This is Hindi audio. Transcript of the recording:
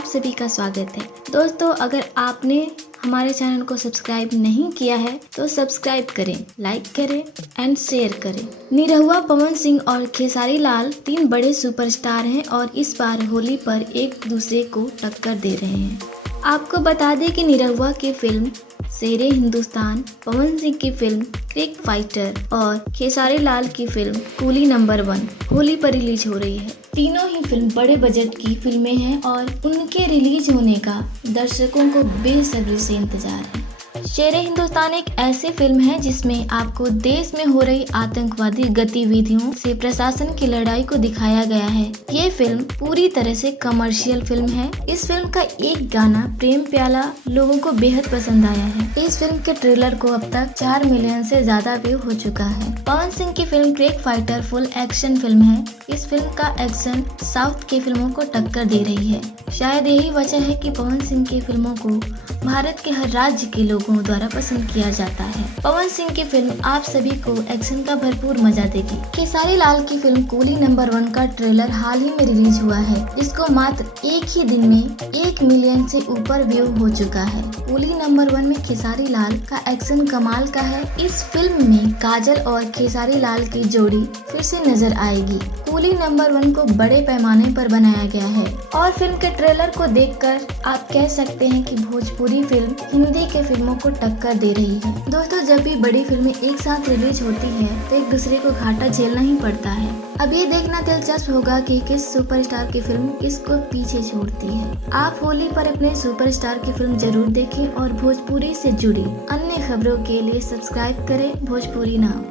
आप सभी का स्वागत है। दोस्तों, अगर आपने हमारे चैनल को सब्सक्राइब नहीं किया है तो सब्सक्राइब करें, लाइक करें एंड शेयर करें। निरहुआ, पवन सिंह और खेसारी लाल 3 बड़े सुपरस्टार हैं और इस बार होली पर एक दूसरे को टक्कर दे रहे हैं। आपको बता दें कि निरहुआ की फिल्म शेरे हिंदुस्तान, पवन सिंह की फिल्म क्रिक फाइटर और खेसारी लाल की फिल्म कूली नंबर 1 होली पर रिलीज हो रही है। तीनों ही फिल्म बड़े बजट की फिल्में हैं और उनके रिलीज होने का दर्शकों को बेसब्री से इंतजार है। शेरे हिंदुस्तान एक ऐसी फिल्म है जिसमें आपको देश में हो रही आतंकवादी गतिविधियों से प्रशासन की लड़ाई को दिखाया गया है। ये फिल्म पूरी तरह से कमर्शियल फिल्म है। इस फिल्म का एक गाना प्रेम प्याला लोगों को बेहद पसंद आया है। इस फिल्म के ट्रेलर को अब तक 4 मिलियन से ज्यादा व्यू हो चुका है। पवन सिंह की फिल्म क्रिक फाइटर फुल एक्शन फिल्म है। इस फिल्म का एक्शन साउथ की फिल्मों को टक्कर दे रही है। शायद यही वजह है कि पवन सिंह की फिल्मों को भारत के हर राज्य के लोगों द्वारा पसंद किया जाता है। पवन सिंह की फिल्म आप सभी को एक्शन का भरपूर मजा देगी। खेसारी लाल की फिल्म कूली नंबर 1 का ट्रेलर हाल ही में रिलीज हुआ है, जिसको मात्र एक ही दिन में 1 मिलियन से ऊपर व्यू हो चुका है। कूली नंबर 1 में खेसारी लाल का एक्शन कमाल का है। इस फिल्म में काजल और खेसारी लाल की जोड़ी फिर से नजर आएगी। कूली नंबर 1 को बड़े पैमाने पर बनाया गया है और फिल्म के ट्रेलर को देखकर आप कह सकते हैं कि भोजपुरी फिल्म हिंदी के फिल्मों को टक्कर दे रही है। दोस्तों, जब भी बड़ी फिल्में एक साथ रिलीज होती है तो एक दूसरे को घाटा झेलना ही पड़ता है। अब ये देखना दिलचस्प होगा कि किस सुपरस्टार की फिल्म किसको पीछे छोड़ती है। आप होली पर अपने सुपरस्टार की फिल्म जरूर देखें और भोजपुरी से जुड़ी अन्य खबरों के लिए सब्सक्राइब करें भोजपुरी नाउ।